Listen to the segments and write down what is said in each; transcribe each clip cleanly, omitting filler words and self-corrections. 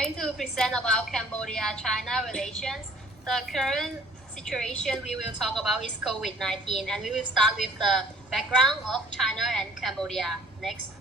going to present about Cambodia-China relations. The current situation we will talk about is COVID-19, and we will start with the background of China and Cambodia. Next.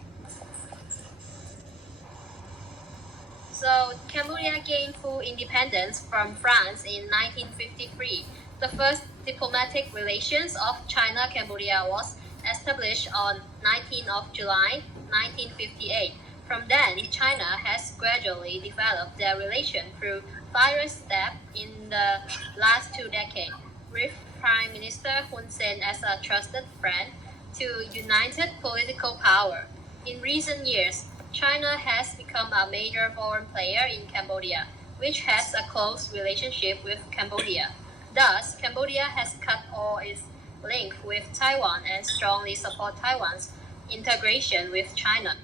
So, Cambodia gained full independence from France in 1953. The first diplomatic relations of China-Cambodia was established on 19th of July 1958. From then, China has gradually developed their relation through various steps in the last 2 decades, with Prime Minister Hun Sen as a trusted friend to united political power. In recent years, China has become a major foreign player in Cambodia, which has a close relationship with Cambodia. Thus, Cambodia has cut all its links with Taiwan and strongly supports Taiwan's integration with China.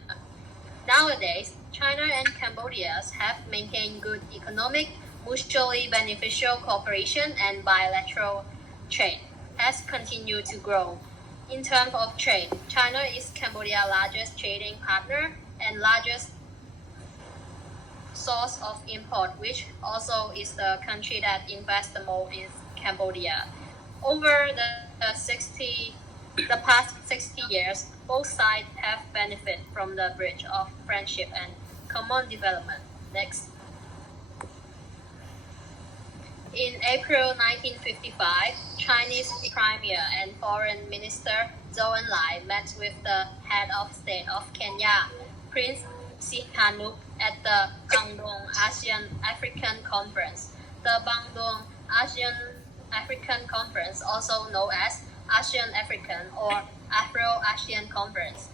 Nowadays, China and Cambodia have maintained good economic, mutually beneficial cooperation, and bilateral trade has continued to grow. In terms of trade, China is Cambodia's largest trading partner and largest source of import, which also is the country that invests the most in Cambodia. Over the past 60 years, both sides have benefited from the bridge of friendship and common development. Next. In April 1955, Chinese Premier and Foreign Minister Zhou Enlai met with the head of state of Kenya, Prince Sihanouk, at the Bandung ASEAN-African Conference. The Bandung ASEAN-African Conference, also known as ASEAN-African or Afro-ASEAN Conference.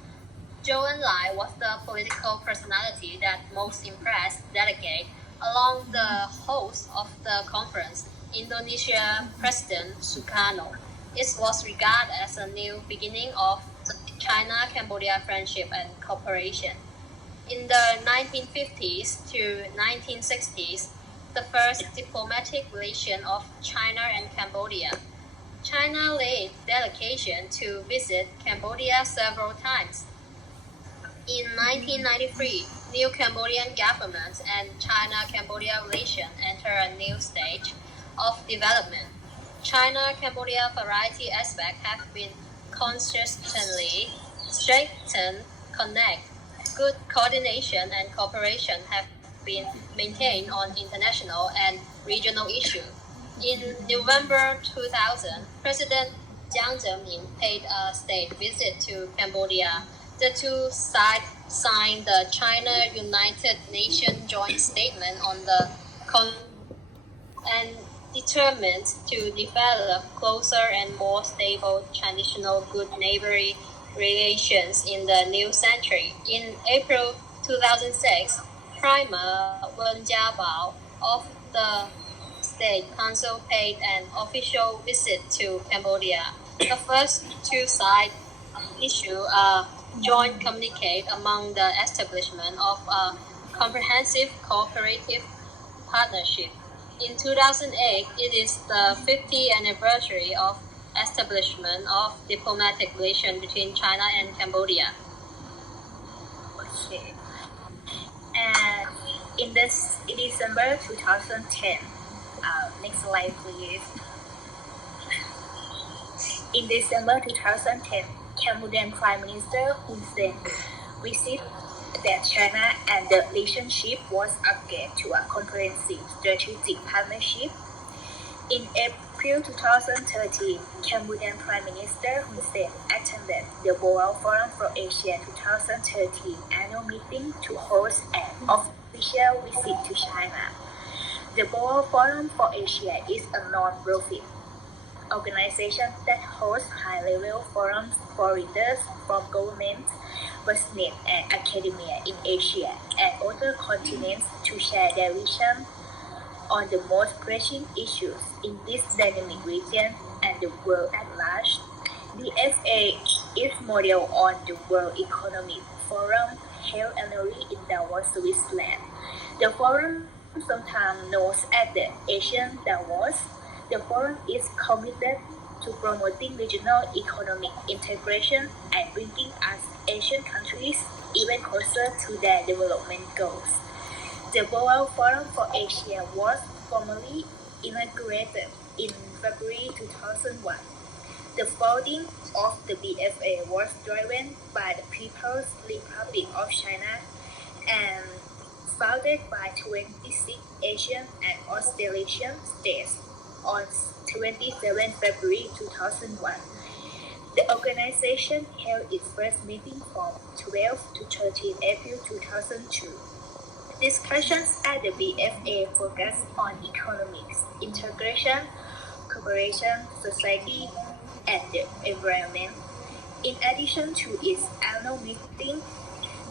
Zhou Enlai was the political personality that most impressed delegates. Along the host of the conference, Indonesia President Sukarno. It was regarded as a new beginning of China-Cambodia friendship and cooperation. In the 1950s to 1960s, the first diplomatic relation of China and Cambodia. China led delegation to visit Cambodia several times. In 1993, new Cambodian government and China-Cambodia relations enter a new stage of development. China-Cambodia variety aspects have been consistently strengthened, good coordination and cooperation have been maintained on international and regional issues. In November 2000, President Jiang Zemin paid a state visit to Cambodia. The two sides signed the China United Nations Joint Statement on the and determined to develop closer and more stable traditional good neighborly relations in the new century. In April 2006, Premier Wen Jiabao of the State Council paid an official visit to Cambodia. The first two sides issued a joint communique among the establishment of a comprehensive cooperative partnership. In 2008, it is the 50th anniversary of establishment of diplomatic relations between China and Cambodia. Okay. And in December 2010, next slide please. In December 2010, Cambodian Prime Minister Hun Sen visited that China and the relationship was upgraded to a comprehensive strategic partnership. In April 2013, Cambodian Prime Minister Hun Sen attended the Boao Forum for Asia 2013 annual meeting to host an official visit to China. The Boao Forum for Asia is a non-profit organization that hosts high-level forums for leaders from governments, business, and academia in Asia and other continents to share their vision on the most pressing issues in this dynamic region and the world at large. The FA is modeled on the World Economic Forum held annually in Davos, Switzerland. The forum, sometimes known as the Asian Davos, the forum is committed to promoting regional economic integration and bringing us Asian countries even closer to their development goals. The Global Forum for Asia was formally inaugurated in February 2001. The founding of the BFA was driven by the People's Republic of China and founded by 26 Asian and Australasian states on 27 February 2001. The organization held its first meeting from 12 to 13 April 2002. Discussions at the BFA focused on economics, integration, cooperation, society, and the environment. In addition to its annual meeting,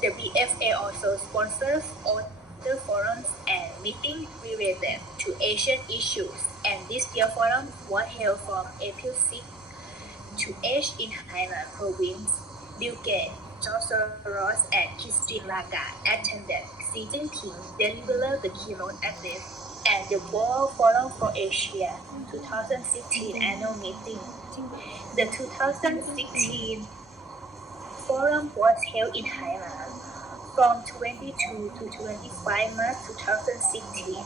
the BFA also sponsors other forums and meetings related to Asian issues, and this year forum was held from April 6 to 8 in Hainan province. Bill Gates, George Soros, and Christine Lagarde attended. Xi Jinping delivered the keynote address at the World Forum for Asia 2016 annual meeting. The 2016 forum was held in Hainan from 22 to 25 March 2016.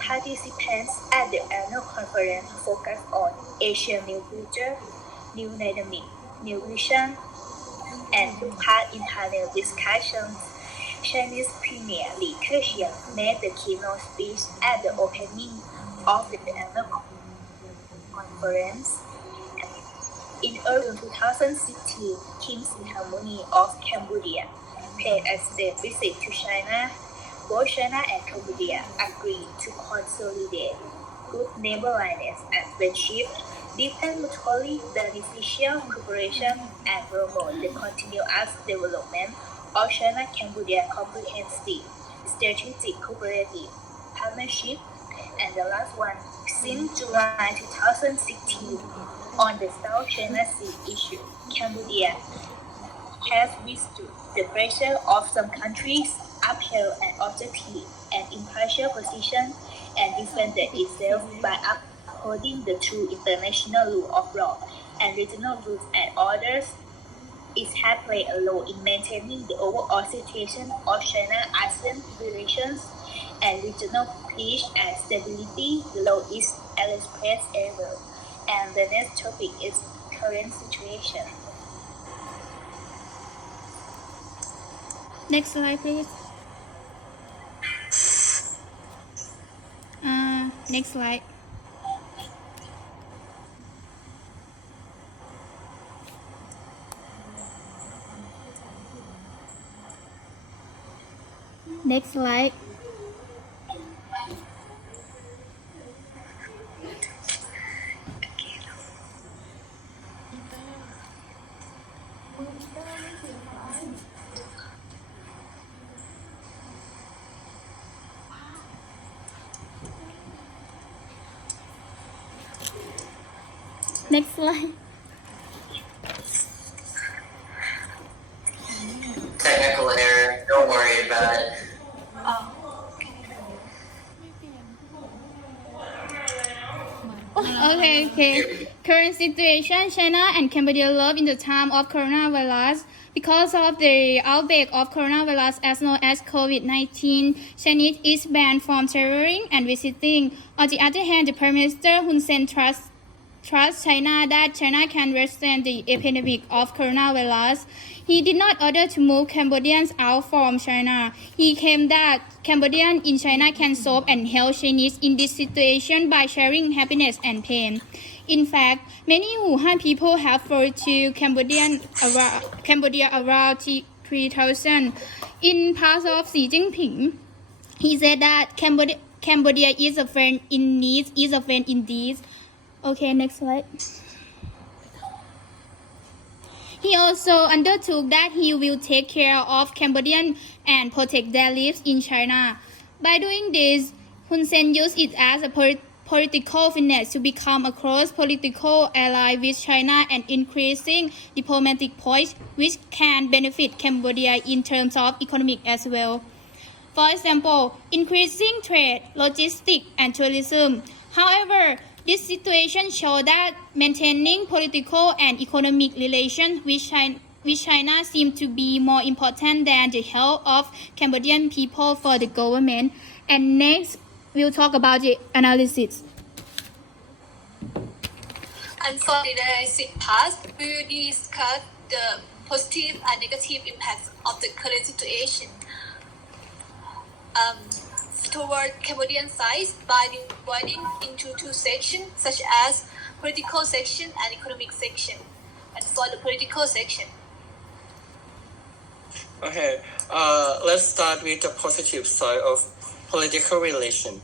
Participants at the annual conference focused on Asian new future, new dynamic, new vision, and took part in panel discussions. Chinese Premier Li Keqiang made the keynote speech at the opening of the annual conference. In early 2016, King Sihamuni of Cambodia paid a state visit to China. Both China and Cambodia agreed to consolidate good neighborliness and friendship, deepen mutually beneficial cooperation, and promote the continuous development of China-Cambodia Comprehensive Strategic Cooperative Partnership. And the last one, since July 2016, on the South China Sea issue, Cambodia has withstood the pressure of some countries, upheld an objective and impartial position, and defended itself by upholding the true international rule of law and regional rules and orders. It has played a role in maintaining the overall situation of China-ASEAN relations and regional peace and stability below its express ever. And the next topic is current situation. Next slide, please. Next slide. Next slide. Next slide. Technical error, don't worry about it. Okay. Current situation: China and Cambodia live in the time of coronavirus. Because of the outbreak of coronavirus as known as COVID-19, Chinese is banned from traveling and visiting. On the other hand, the Prime Minister Hun Sen trusts China that China can withstand the epidemic of coronavirus. He did not order to move Cambodians out from China. He claimed that Cambodians in China can solve and help Chinese in this situation by sharing happiness and pain. In fact, many Wuhan people have fled to Cambodia around 3,000. In past of Xi Jinping, he said that Cambodia is a friend in need, is a friend indeed. Okay, next slide. He also undertook that he will take care of Cambodians and protect their lives in China. By doing this, Hun Sen used it as a political finesse to become a close political ally with China and increasing diplomatic points, which can benefit Cambodia in terms of economic as well. For example, increasing trade, logistics, and tourism. However, this situation shows that maintaining political and economic relations with which China seems to be more important than the health of Cambodian people for the government. And next, we'll talk about the analysis. And for the analysis part, we will discuss the positive and negative impacts of the current situation toward Cambodian side by dividing into two sections, such as political section and economic section. And for the political section, Okay, let's start with the positive side of political relation.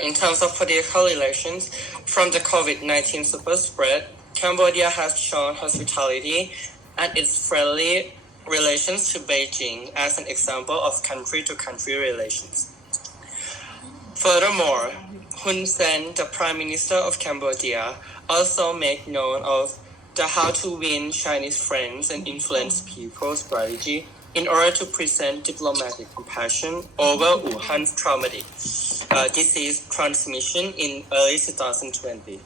In terms of political relations, from the COVID-19 super spread, Cambodia has shown hospitality and its friendly relations to Beijing as an example of country-to-country relations. Furthermore, Hun Sen, the Prime Minister of Cambodia, also made known of the how to win Chinese friends and influence people strategy in order to present diplomatic compassion over Wuhan's traumatic disease transmission in early 2020.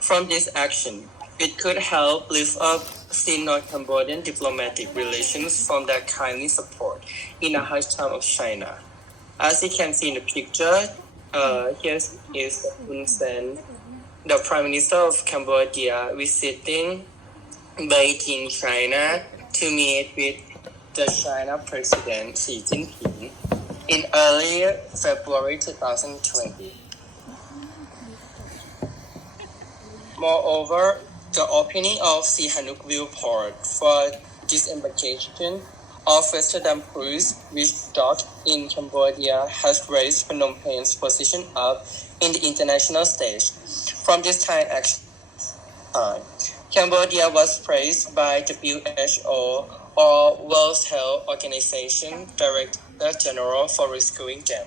From this action, it could help lift up Sino-Cambodian diplomatic relations from that kindly support in a hard time of China. As you can see in the picture, here is Hun Sen, the Prime Minister of Cambodia, visiting Beijing, China, to meet with the China President Xi Jinping in early February 2020. Moreover, the opening of Sihanouk Viewport for disembarkation of Western cruise which docked in Cambodia has raised Phnom Penh's position up in the international stage. From this time action, Cambodia was praised by WHO or World Health Organization Director General for rescuing them.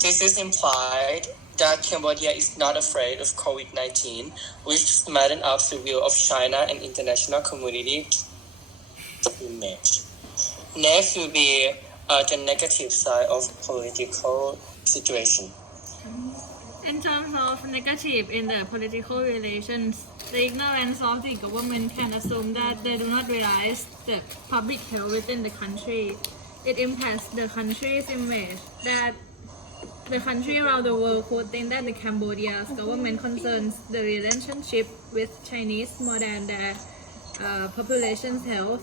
This is implied that Cambodia is not afraid of COVID-19, which smartened up the view of China and international community image. Next will be the negative side of political situation. In terms of negative in the political relations, the ignorance of the government can assume that they do not realize the public health within the country. It impacts the country's image that the country around the world could think that the Cambodia's government concerns the relationship with Chinese more than their population's health.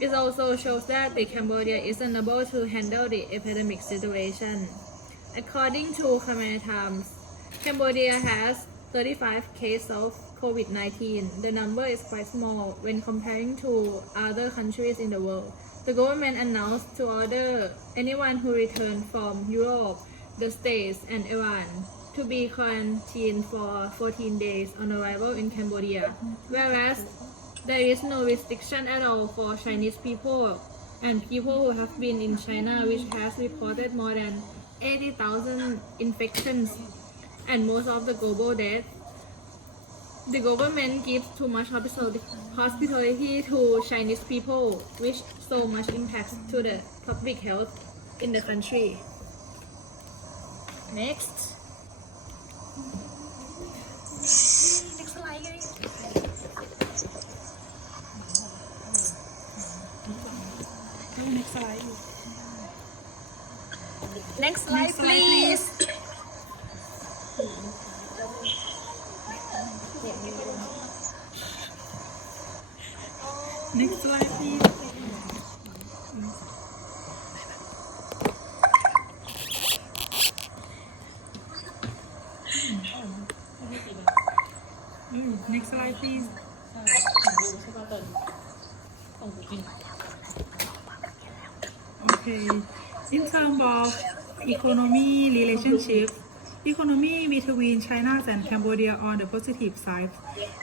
It also shows that the Cambodia is unable to handle the epidemic situation. According to Khmer Times, Cambodia has 35 cases of COVID-19. The number is quite small when comparing to other countries in the world. The government announced to order anyone who returned from Europe, the States, and Iran to be quarantined for 14 days on arrival in Cambodia, whereas there is no restriction at all for Chinese people and people who have been in China, which has reported more than 80,000 infections and most of the global deaths. The government gives too much hospitality to Chinese people, which so much impacts to the public health in the country. Next. Next slide, guys. Next slide, please. Next slide, please. Next slide, please. Okay. In terms of economy relationship, economy between China and Cambodia on the positive side,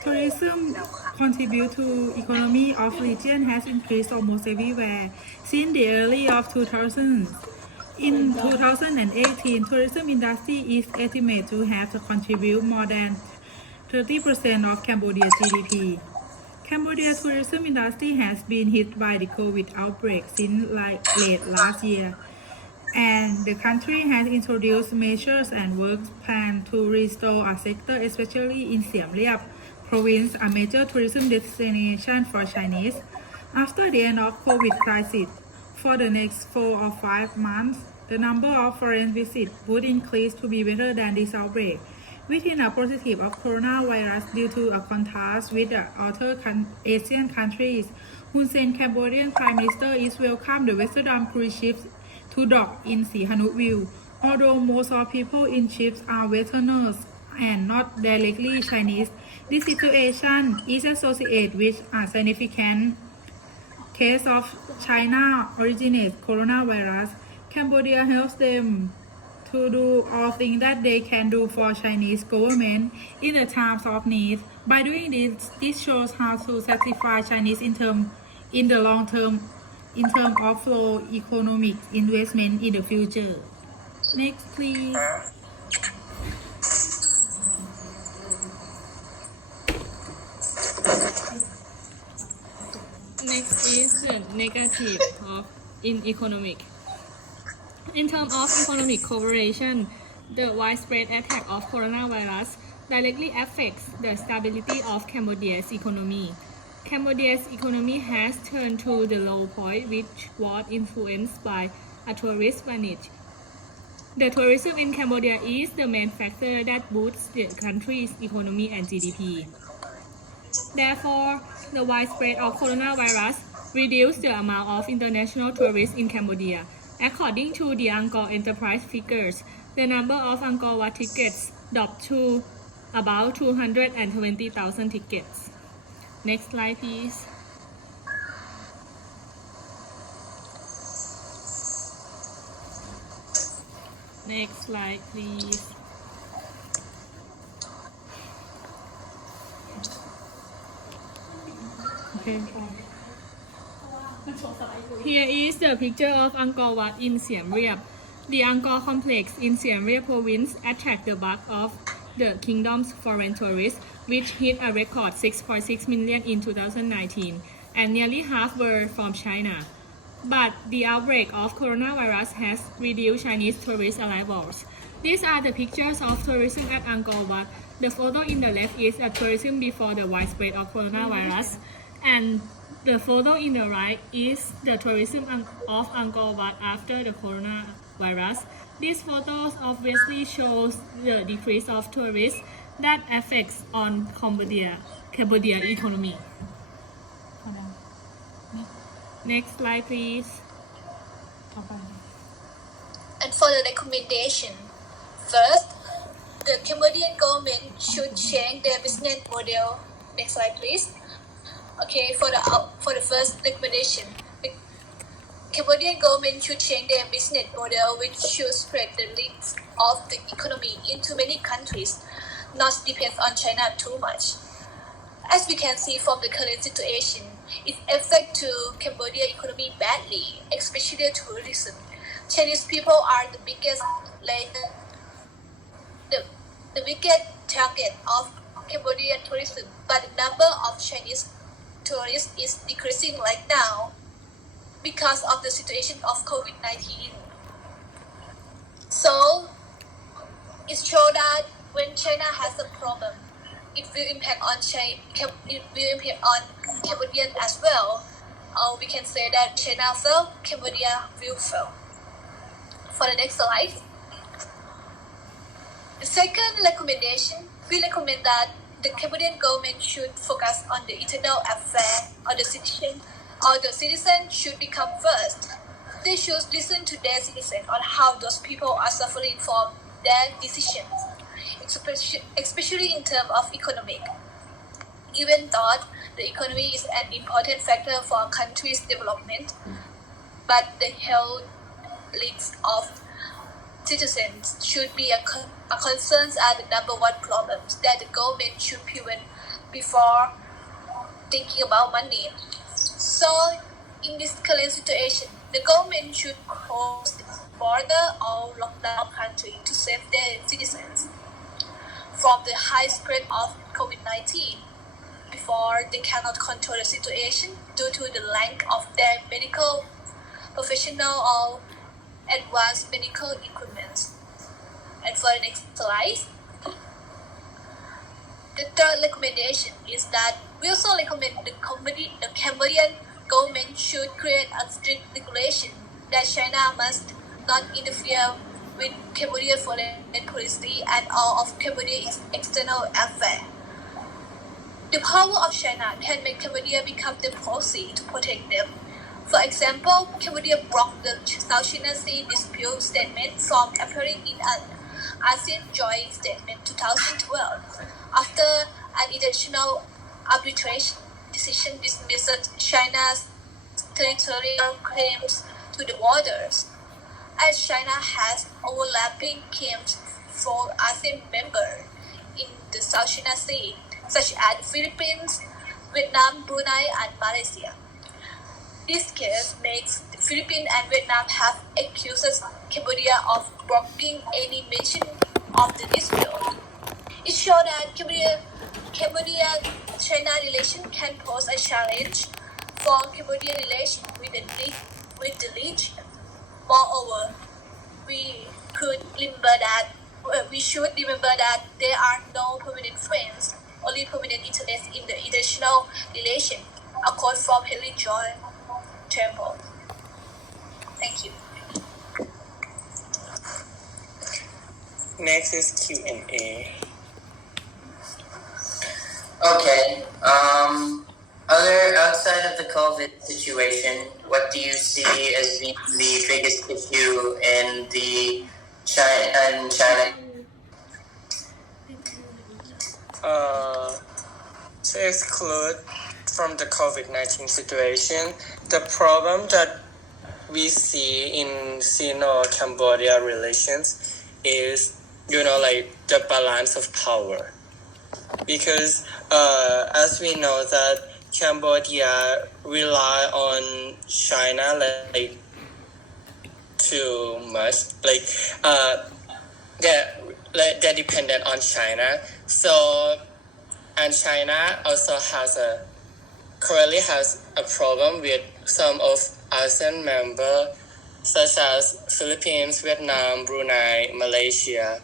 tourism contribute to economy of region has increased almost everywhere since the early of 2000s. In 2018, tourism industry is estimated to have to contribute more than 30% of Cambodia's GDP. Cambodia's tourism industry has been hit by the COVID outbreak since late last year, and the country has introduced measures and work plans to restore a sector, especially in Siem Reap province, a major tourism destination for Chinese. After the end of COVID crisis, for the next 4 or 5 months, the number of foreign visits would increase to be better than this outbreak. Within a positive of coronavirus due to a contrast with the other Asian countries, Hun Sen, Cambodian Prime Minister, is welcome the Western cruise ships to dock in Sihanoukville. Although most of people in ships are Westerners and not directly Chinese, this situation is associated with a significant case of China originates coronavirus. Cambodia helps them to do all things that they can do for Chinese government in the times of need. By doing this shows how to satisfy Chinese in the long term in terms of flow economic investment in the future. Next, please. Next is the negative of in economic. In terms of economic cooperation, the widespread attack of coronavirus directly affects the stability of Cambodia's economy. Cambodia's economy has turned to the low point, which was influenced by a tourist vanity. The tourism in Cambodia is the main factor that boosts the country's economy and GDP. Therefore, the widespread of coronavirus reduced the amount of international tourists in Cambodia. According to the Angkor Enterprise figures, the number of Angkor Wat tickets dropped to about 220,000 tickets. Next slide, please. Next slide, please. Okay. Here is the picture of Angkor Wat in Siem Reap. The Angkor complex in Siem Reap province attracts the bulk of the kingdom's foreign tourists, which hit a record 6.6 million in 2019, and nearly half were from China. But the outbreak of coronavirus has reduced Chinese tourist arrivals. These are the pictures of tourism at Angkor Wat. The photo in the left is a tourism before the widespread of coronavirus, and the photo in the right is the tourism of Angkor Wat after the coronavirus. These photos obviously shows the decrease of tourists that affects on Cambodia economy. Next slide, please. And for the recommendation, first, the Cambodian government should change their business model. Next slide, please. Okay, for the first recommendation, the Cambodian government should change their business model, which should spread the links of the economy into many countries, not depend on China too much. As we can see from the current situation, it affects to Cambodia economy badly, especially tourism. Chinese people are the biggest the biggest target of Cambodian tourism, but the number of Chinese tourists is decreasing right now because of the situation of COVID-19. So it shows that when China has a problem, it will impact on Cambodian as well. Or we can say that China fail, Cambodia will fail. For the next slide. The second recommendation, we recommend that the Cambodian government should focus on the internal affairs of the citizen, or the citizen should become first. They should listen to their citizens on how those people are suffering from their decisions, especially in terms of economic. Even though the economy is an important factor for a country's development, but the health needs of citizens should be a concerns are the number one problems that the government should prevent before thinking about money. So, in this current situation, the government should close the border or lock down country to save their citizens from the high spread of COVID-19 before they cannot control the situation due to the lack of their medical professional or advanced medical equipment. And for the next slide, the third recommendation is that we also recommend the Cambodian government should create a strict regulation that China must not interfere with Cambodia's foreign policy and all of Cambodia's external affairs. The power of China can make Cambodia become the proxy to protect them. For example, Cambodia blocked the South China Sea dispute statement from appearing in an ASEAN joint statement 2012 after an international arbitration decision dismissed China's territorial claims to the waters. As China has overlapping claims for ASEAN members in the South China Sea, such as the Philippines, Vietnam, Brunei, and Malaysia. This case makes the Philippines and Vietnam have accused Cambodia of blocking any mention of the dispute. It shows that Cambodia-China relation can pose a challenge for Cambodian relations with the region. Moreover, we should remember that there are no permanent friends, only permanent interests in the international relation, a quote from Henry John Temple. Thank you. Next is Q&A. Okay. Outside of the COVID situation, what do you see as being the biggest issue in China? To exclude from the COVID-19 situation, the problem that we see in Sino-Cambodia relations is, like the balance of power. Because as we know that Cambodia rely on China too much, they're dependent on China. So, and China also currently has a problem with some of ASEAN members, such as Philippines, Vietnam, Brunei, Malaysia,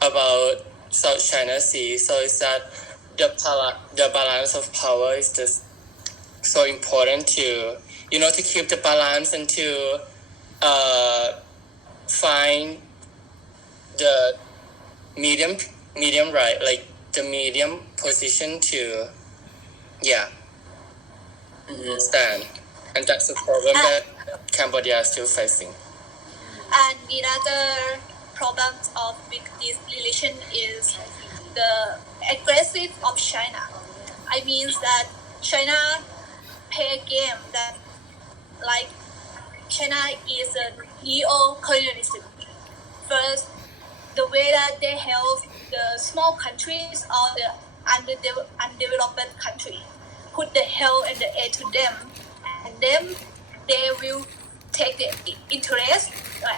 about South China Sea. So it's that the balance of power is just so important to keep the balance and to find the medium right, like the medium position to stand. And that's the problem that Cambodia is still facing. And another problem with this relation is the aggressive of China. I mean that China play a game that China is a neo-colonialism. First, the way that they help the small countries or the undeveloped country, put the help and the aid to them, and then they will take the interest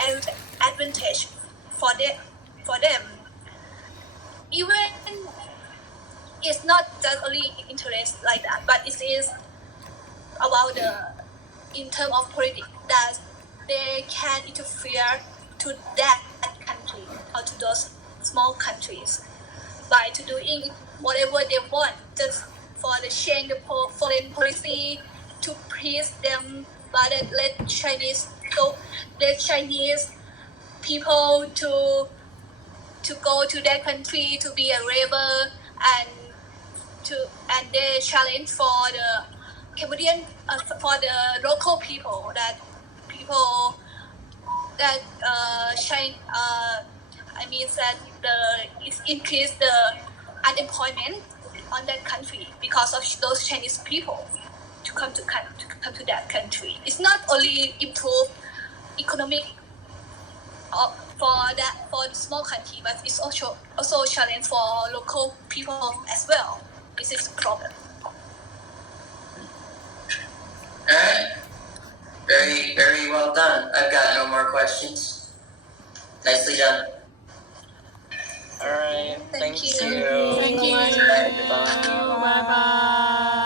and advantage for them. Even it's not just only interest like that, but it is about in terms of politics that they can interfere to that country or to those small countries by to doing whatever they want just for the change the foreign policy to please them, but let Chinese people to go to that country to be a rebel and they challenge for the Cambodian for the local people that China I mean that it increased the unemployment on that country because of those Chinese people to come to that country. It's not only improve economic for the small country, but it's also a challenge for local people as well. This is the problem. Alright. Very, very well done. I've got no more questions. Nicely done. Alright, thank you. Thank you. Bye. Bye bye.